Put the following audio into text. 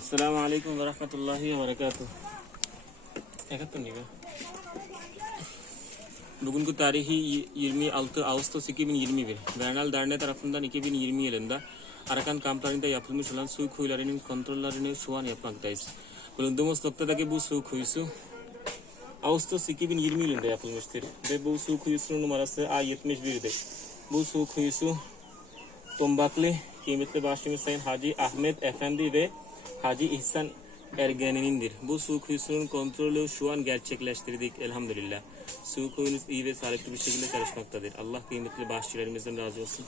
Esselamu Aleyküm ve Rahmetullahi ve Berekatuhu. Bugünkü tarihi y- 26 Ağustos 2021. Bernal Derneği tarafından 2020 yılında Arakan kampanyada yapılmış olan su kuyularının kontrollerini şu an yapmaktayız. Bulunduğumuz noktadaki bu su kuyusu Ağustos 2020 yılında yapılmıştır ve bu su kuyusunun numarası A71'dir. Bu su kuyusu Tombaklı kıymetli başımız Sayın Hacı Ahmet Efendi ve Hacı İhsan Ergen'indir. Bu su kuyusunun kontrolü şu an gerçekleştirdik elhamdülillah. Su kuyunuz iyi ve sağlıklı bir şekilde çalışmaktadır. Allah kıymetli başçılarımızdan razı olsun.